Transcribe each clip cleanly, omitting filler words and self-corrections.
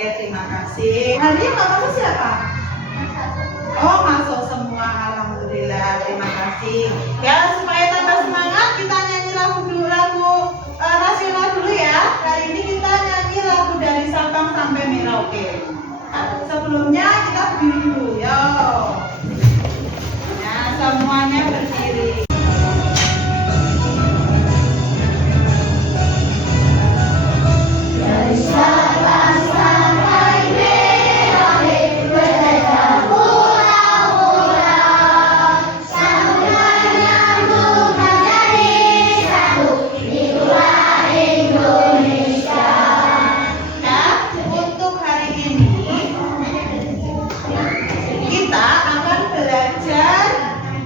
Oke, terima kasih. Hari ini nggak masuk siapa? Oh, masuk semua. Alhamdulillah, terima kasih. Ya, supaya tambah semangat, kita nyanyi lagu dulu, lagu nasional dulu ya. Kali ini kita nyanyi lagu dari Sabang sampai Merauke. Sebelumnya kita berdiri dulu, yo. Nah, semuanya berdiri. Dari Sabang sampai Merauke berjajah pulau-pulau, sama nyambung menjadi satu, itulah Indonesia. Nah, untuk hari ini kita akan belajar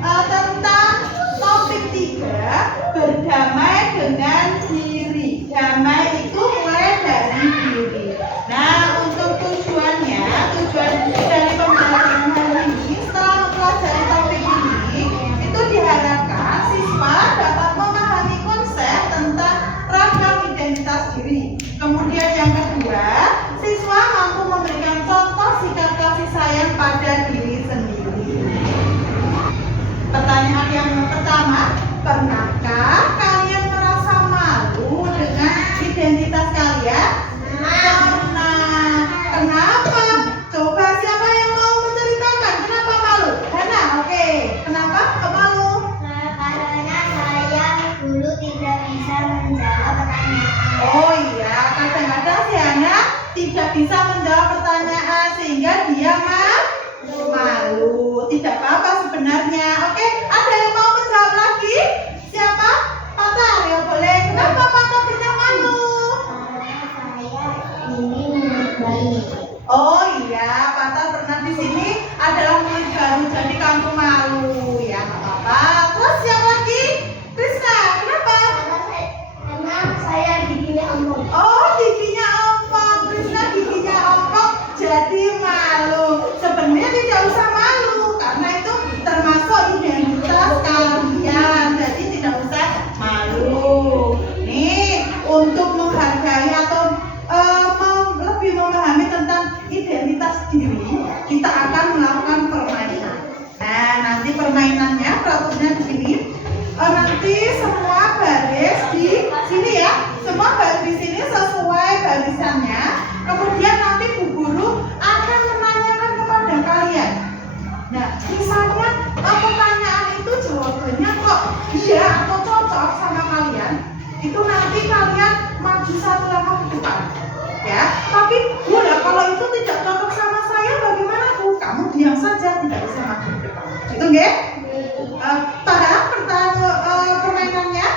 tentang topik 3, berdamai dengan diri. Damai itu mulai dari diri. Nah, untuk tujuan dari pembelajaran hari ini, setelah mempelajari topik ini, itu diharapkan siswa dapat memahami konsep tentang ragam identitas diri. Kemudian yang kedua, siswa mampu memberikan contoh sikap kasih sayang pada diri sendiri. Pertanyaan yang pertama, pernahkah kalian merasa malu dengan identitas kalian? Pernah. Kenapa? Coba siapa yang mau menceritakan kenapa malu? Hana, oke. Kenapa kau malu? Karena saya dulu tidak bisa menjawab pertanyaan. Oh iya, kadang-kadang si Hana tidak bisa menjawab pertanyaan sehingga dia malu. Tidak apa-apa sebenarnya. Oke, ada yang mau menjawab lagi? Siapa? Patar, ya boleh. Kenapa Patar pernah malu? Karena saya ingin mengubahnya. Oh iya, Patar pernah di sini adalah murid baru, jadi kamu malu. Ya, nggak apa-apa. Terus siapa lagi? Krisna, kenapa? Karena saya giginya ompong. Oh, giginya ompong. Krisna giginya ompong, jadi malu. Sebenarnya tidak usah malu, karena itu termasuk identitas kalian. Jadi tidak usah malu. Nih, untuk menghargai atau lebih memahami tentang identitas diri, kita akan melakukan permainan. Nah, nanti permainannya, peraturannya di sini. Nanti semua baris di sini ya, semua baris di sini sesuai barisannya. Kemudian nanti Bu Guru akan menanyakan kepada kalian. Nah, misalnya pertanyaan itu jawabannya kok iya atau cocok sama kalian, itu nanti kalian maju satu langkah ke depan. Ya, tapi Bu, kalau itu tidak cocok sama saya bagaimana Bu? Kamu diam saja, tidak usah maju ke depan. Itu nggih? Paham permainannya?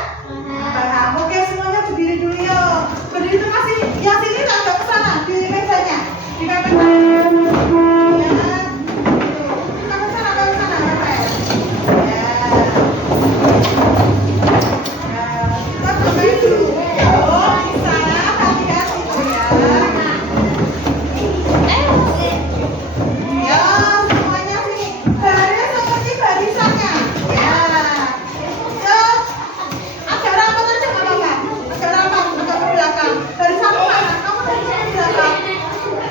Paham. Oke, semuanya berdiri dulu yuk. Berdiri itu masih yang sini agak ke sana di mejanya. Di meja. Ya. Kita ke sana, Rafael. Ya. Kita bermain dulu. Oh, di sana hati-hati tuh ya. Ya, semuanya sini. Baris seperti barisannya. Ya. Ya. Agak rapat aja nggak apa-apa. Agak rapat, agak ke belakang. Barisan mana? Kamu dari sini belakang.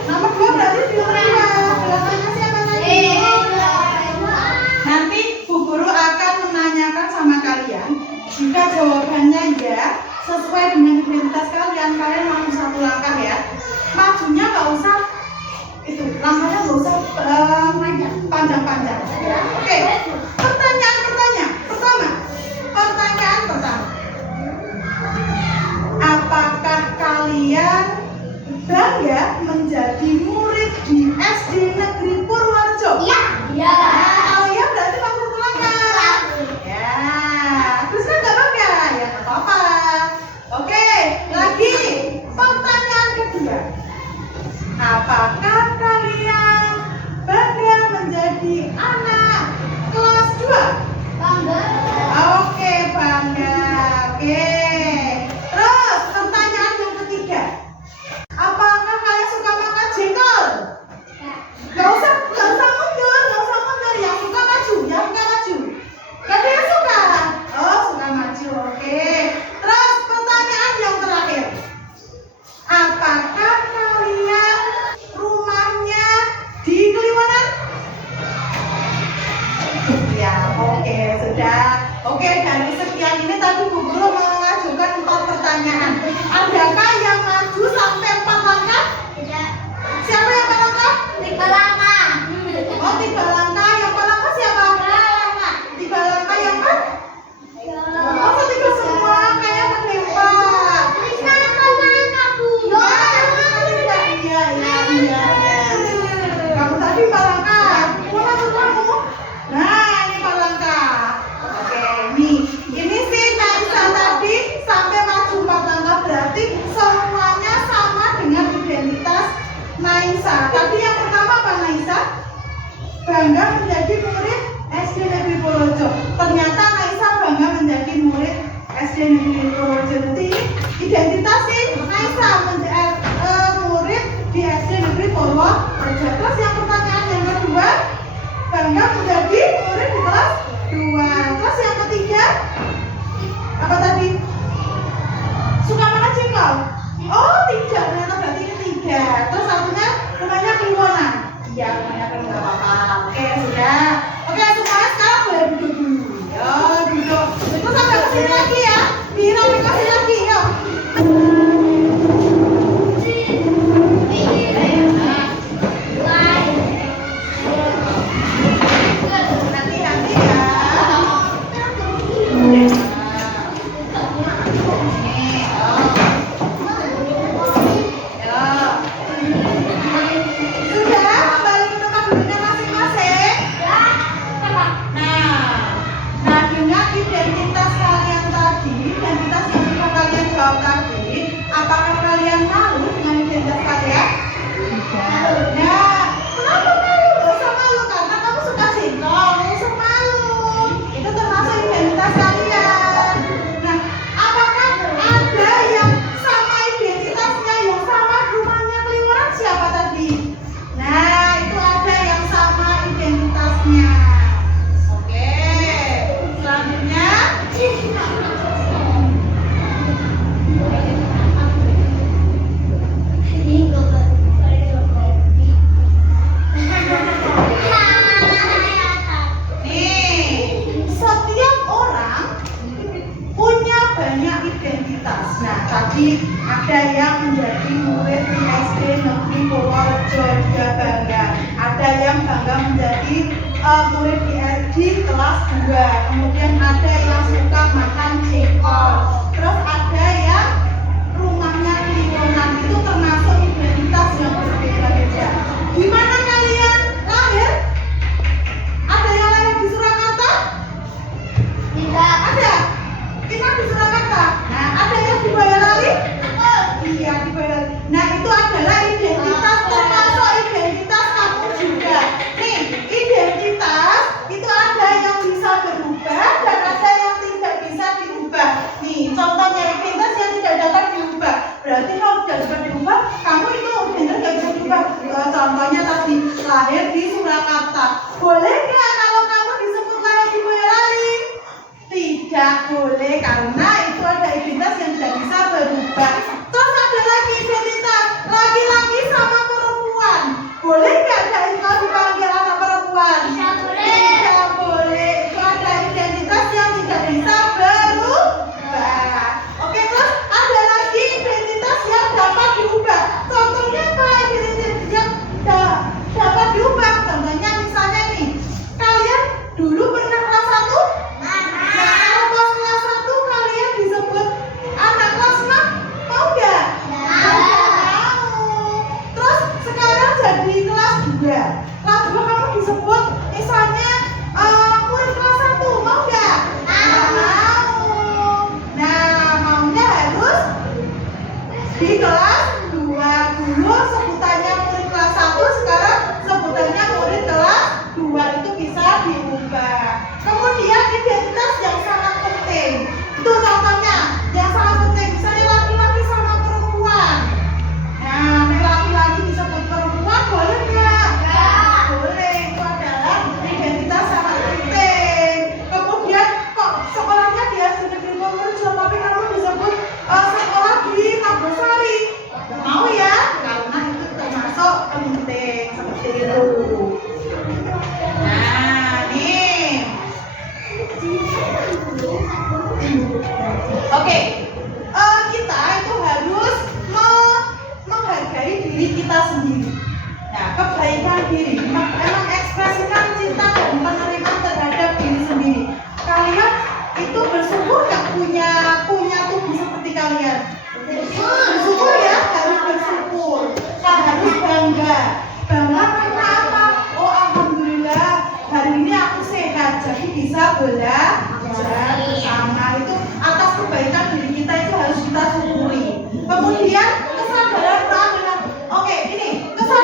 Nomor 2 berarti di belakang. Belakangnya siapa lagi? Nanti Bu Guru akan menanyakan sama kalian. Jika jawabannya ya, sesuai dengan identitas kalian, kalian maju satu langkah ya. Majunya nggak usah itu, langkahnya nggak usah panjang-panjang ya. Oke. Pertanyaan pertama. Apakah kalian bangga menjadi murid di SD Negeri Purworejo? Iya. Kalau iya berarti masuk satu langkah. Ya, terus kan nggak bangga? Ya nggak apa-apa. Oke, lagi pertanyaan kedua. Apakah kalian bangga menjadi anak kelas 2? Bangga. Oke, bangga. Oke. Terus pertanyaan yang ketiga. Apakah kalian suka makan jengkol? Gak usah mundur Naisa. Tadi yang pertama apa Naisa? Bangga menjadi murid SD Negeri Purworejo. Ternyata Naisa bangga menjadi murid SD Negeri Purworejo. Jadi identitas nih Naisa menjadi murid di SD Negeri Purworejo. Terus yang pertanyaan yang kedua, bangga menjadi murid di kelas 2. Terus yang ketiga, apa tadi? Suka makan jengkol? Oh tidak, ternyata berarti ini 3. Terus satunya rumahnya Kliwonan. Iya, rumahnya Kliwonan, nggak apa-apa. Oke, sudah. Oke, semuanya sekarang boleh duduk dulu. Ya, duduk. Terus sampai kesini lagi ya. Dirapikan kasih lagi, yuk. Hati-hati ya. Sudah kembali ke tempat duduknya masing-masing. Nah dengan identitas kalian tadi, identitas yang sudah kalian jawab tadi, apakah kalian malu dengan identitas kalian? Nah, kenapa malu? Gak usah malu karena kamu suka jengkol, gak usah malu. Itu termasuk identitas kalian. Nah, apakah ada yang sama identitasnya, yang sama rumahnya Kliwonan siapa tadi? Nah, itu ada yang sama identitasnya. Oke, selanjutnya. Nih, setiap orang punya banyak identitas. Nah, tadi ada yang menjadi murid di SD Negeri Purworejo, dia bangga. Ada yang bangga menjadi murid di kelas 2. Kemudian ada yang suka makan jengkol. Terus ada yang rumahnya Kliwonan. Itu termasuk identitas yang berbeda-beda. Di mana kalian lahir? Ada yang lahir di Surakarta? Ada? Kita di Surakarta. Nah, ada yang di Boyolali? Iya, di Boyolali. Nah, itu adalah identitas, termasuk identitas kamu juga. Nih, identitas itu ada yang bisa berubah dan ada yang tidak bisa diubah. Nih, contohnya identitas yang tidak dapat diubah. Berarti kalau tidak dapat diubah, kamu itu identitas tidak bisa diubah. Contohnya tadi lahir di Surakarta. Boleh nggak kalau kamu disebut lahir di Boyolali? Tidak boleh karena itu ada identitas yang tidak bisa berubah. Terus ada lagi identitas laki-laki sama perempuan. Boleh nggak kalau dipanggil anak perempuan? Tidak boleh. Itu ada identitas yang tidak bisa berubah. Oke, terus ada lagi identitas yang dapat diubah. Contohnya apa identitas yang dapat diubah? Contohnya misalnya nih, kalian dulu pernah kelas 1? Nah, kalau pas kelas 1 kalian disebut anak kelas 6, mau nggak? Mau. Terus sekarang jadi kelas 2. Kelas 2 kamu disebut misalnya murid kelas 1, mau nggak? Mau. Nah, maunya harus di kelas 2 dulu sebutannya murid kelas 1, sekarang sebutannya murid kelas 2 itu bisa diubah. Kemudian identitas yang sangat penting. Itu contohnya yang sangat penting, misalnya laki-laki sama perempuan. Nah, laki-laki disebut perempuan boleh nggak? Nggak boleh. Itu adalah identitas sangat penting. Kemudian kok sekolahnya di SD Negeri Purworejo tapi kamu disebut sekolah di Nagosari. Mau ya? Karena itu termasuk penting seperti itu. Nah, nih. Oke, kita itu harus menghargai diri kita sendiri. Nah, kebaikan diri memang ekspresikan cinta dan penerimaan terhadap diri sendiri. Kalian itu bersyukur nggak punya tubuh seperti kalian? Bersyukur ya, harus bersyukur. Harus bangga. Bangga karena apa? Oh, alhamdulillah hari ini aku sehat, jadi bisa belajar bersama. Itu atas kebaikan diri kita itu harus kita syukuri. Kemudian kesadaran dengan oke, ini kesadaran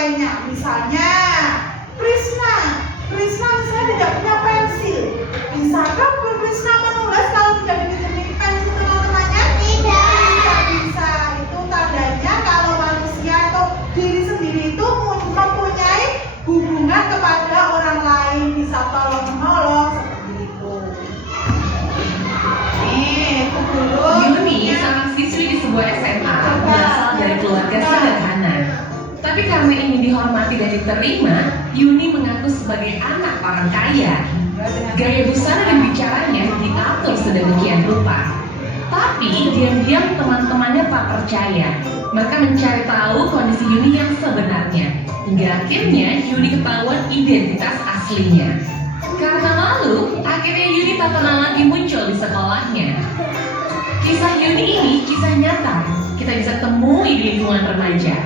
lainnya. Misalnya Krishna misalnya tidak punya pensil. Bisakah Krishna menulis kalau tidak diberi pensil teman-temannya? Tidak bisa. Itu tandanya kalau manusia atau diri sendiri itu mempunyai hubungan kepada orang lain, bisa tolong menolong seperti itu. Nih, itu dulu. Yuni, seorang siswi di sebuah SMA, berasal dari keluarga sederhana. Tapi karena ingin dihormati dan diterima, Yuni mengaku sebagai anak orang kaya. Gaya busana dan bicaranya diatur sedemikian rupa. Tapi diam-diam teman-temannya tak percaya. Mereka mencari tahu kondisi Yuni yang sebenarnya. Hingga akhirnya Yuni ketahuan identitas aslinya. Karena malu, akhirnya Yuni tak kenal lagi muncul di sekolahnya. Kisah Yuni ini kisah nyata. Kita bisa temui di lingkungan remaja.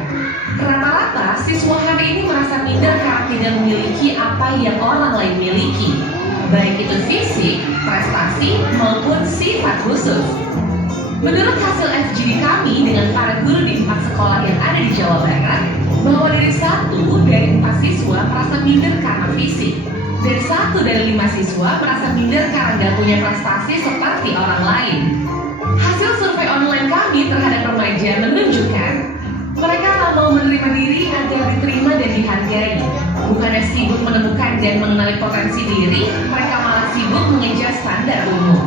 Rata-rata siswa hari ini merasa minder karena tidak memiliki apa yang orang lain miliki, baik itu fisik, prestasi, maupun sifat khusus. Menurut hasil FGD kami dengan para guru di 4 sekolah yang ada di Jawa Barat, bahwa dari 1 dari 4 siswa merasa minder karena fisik, dan 1 dari 5 siswa merasa minder karena gak punya prestasi seperti orang lain. Hasil survei online kami terhadap remaja menunjukkan mereka tak mau menerima diri agar diterima dan dihargai. Bukannya sibuk menemukan dan mengenali potensi diri, mereka malah sibuk mengejar standar umum.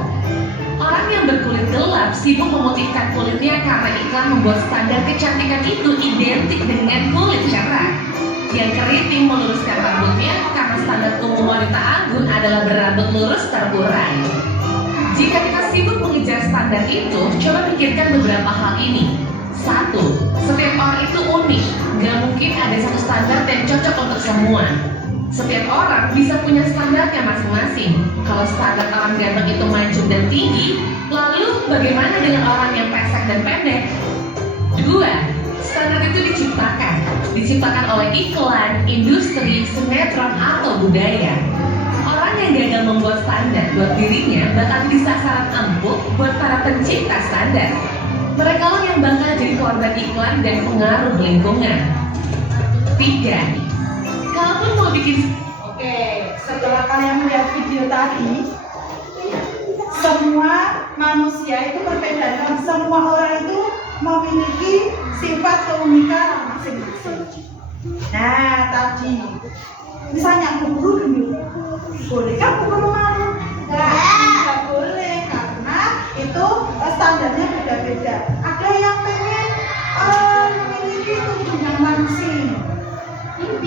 Orang yang berkulit gelap sibuk memutihkan kulitnya karena iklan membuat standar kecantikan itu identik dengan kulit cerah. Yang keriting meluruskan rambutnya karena standar umum wanita anggun adalah berambut lurus terurai. Jika kita sibuk mengejar standar itu, coba pikirkan beberapa hal ini. 1. Setiap orang itu unik, gak mungkin ada satu standar yang cocok untuk semua. Setiap orang bisa punya standarnya masing-masing. Kalau standar orang ganteng itu mancung dan tinggi, lalu bagaimana dengan orang yang pesek dan pendek? 2. Standar itu diciptakan oleh iklan, industri, sinetron, atau budaya. Orang yang gagal membuat standar buat dirinya bakal jadi sasaran empuk buat para pencipta standar. Mereka lah yang bakal jadi korban iklan dan pengaruh lingkungan. 3. Kalaupun mau bikin... Oke, setelah kalian melihat video tadi, semua manusia itu berbeda dan semua orang itu memiliki sifat keunikan masing-masing. Nah, tadi misalnya guru gendut, bolehkah guru malu? Nggak boleh, karena itu standarnya beda-beda. Ada yang pengen memiliki tubuh yang langsing,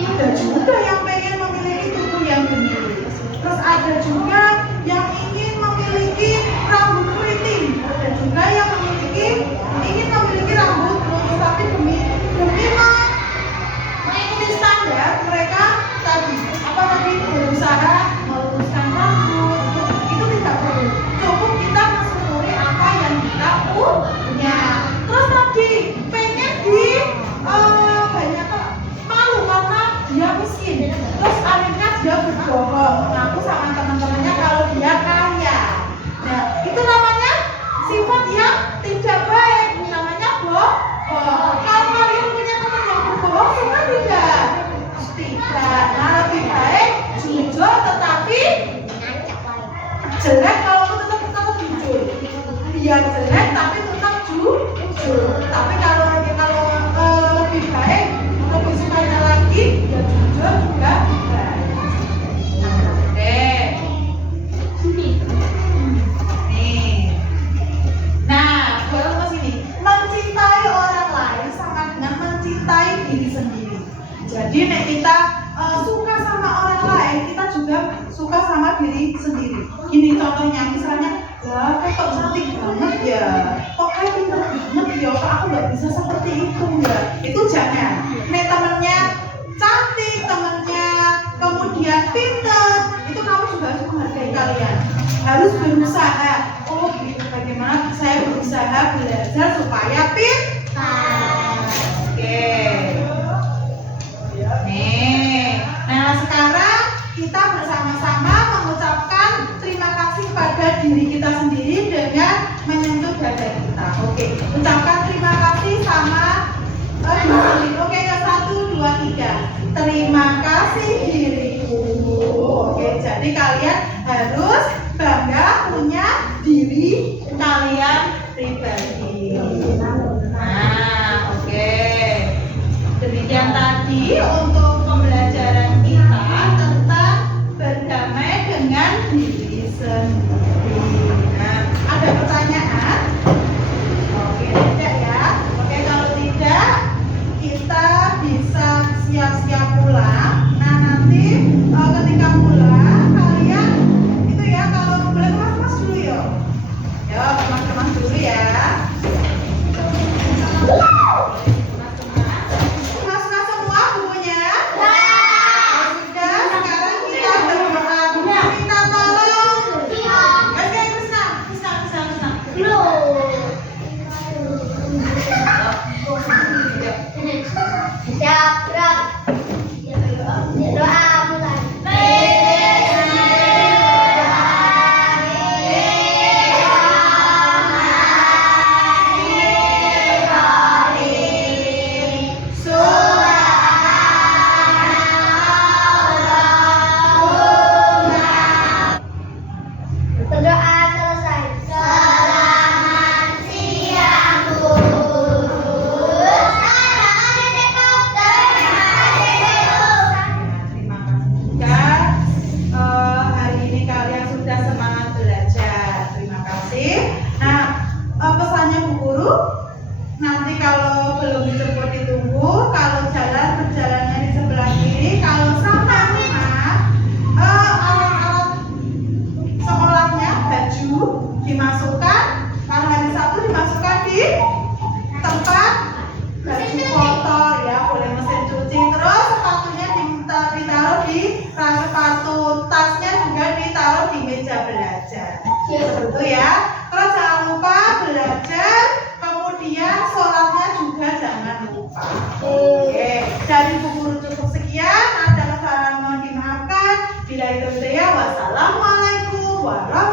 ada juga yang pengen memiliki tubuh yang gendut. Terus ada juga yang ingin memiliki rambut keriting, ada juga yang ingin memiliki rambut lurus, tapi demi mengikuti standar mereka tadi berusaha meluruskan rambut. Itu tidak perlu, cukup kita mensyukuri apa yang kita punya. Terus tadi pengen banyak malu karena dia miskin, terus akhirnya dia berbohong mengaku sama teman-temannya kalau dia kaya. Nah, itu namanya sifat yang tidak baik, namanya bohong. Kalau kalian punya teman yang berbohong, suka tidak? Tidak. Nah, lebih baik jujur tetapi jelek. Kalau tetap jujur, biar jelek tapi tetap jujur. Tapi kalau lebih baik, lebih sukanya lagi, ya jujur juga baik. Oke. Nih. Nah, baru ke sini. Mencintai orang lain sama dengan mencintai diri sendiri. Jadi nek kita suka sama orang lain, kita juga suka sama diri sendiri. Gini contohnya, misalnya, lah kok cantik banget ya, kok kayak pinter banget ya, kok aku nggak bisa seperti itu ya. Itu jangan. Nek temennya cantik, temennya kemudian pinter, itu kamu juga harus menghargai kalian. Harus berusaha. Oh gitu, bagaimana saya berusaha belajar supaya pintar. Oke. Nih, nah sekarang kita bersama-sama mengucapkan terima kasih pada diri kita sendiri dengan menyentuh dada kita. Oke, ucapkan terima kasih sama diri. Oke, 1, 2, 3. Terima kasih diriku. Oke, jadi kalian harus bangga punya diri kalian pribadi. Nah, oke. Demikian tadi untuk pembelajaran kita tentang berdamai dengan diri sendiri. Nah, ada pertanyaan? Oke, tidak ya. Oke, kalau tidak, kita bisa siap-siap pulang. Nah, nanti ketika pulang, kalian itu ya, kalau boleh kemas-kemas dulu ya. Ya, kemas-kemas dulu ya. Kemas-kemas semua bukunya? Oh, sudah, sekarang kita berdoa. Minta tolong. Oke, Krisna. Siap, gerak. Doa mulai. Berdoa selesai. Selamat siang guru. Selamat helikopter. Terima kasih juga. Hari ini kalian sudah semangat belajar. Terima kasih. Nah, pesannya Bu Guru, nanti kalau belum dijemput ditunggu. Kalau jalan berjalannya di sebelah kiri. Kalau sampai rumah, alat-alat sekolahnya, baju dimasukkan. Kalau hari Sabtu dimasukkan di tempat baju kotor ya, boleh mesin cuci. Terus sepatunya ditaruh di rak sepatu, tasnya juga ditaruh di meja belajar. Betul ya. Terus jangan lupa belajar, kemudian sholatnya juga jangan lupa. Oke, dari Bu Guru cukup sekian. Ada kesalahan mohon dimaafkan. Bila itu saya, wassalamualaikum warahmatullahi wabarakatuh.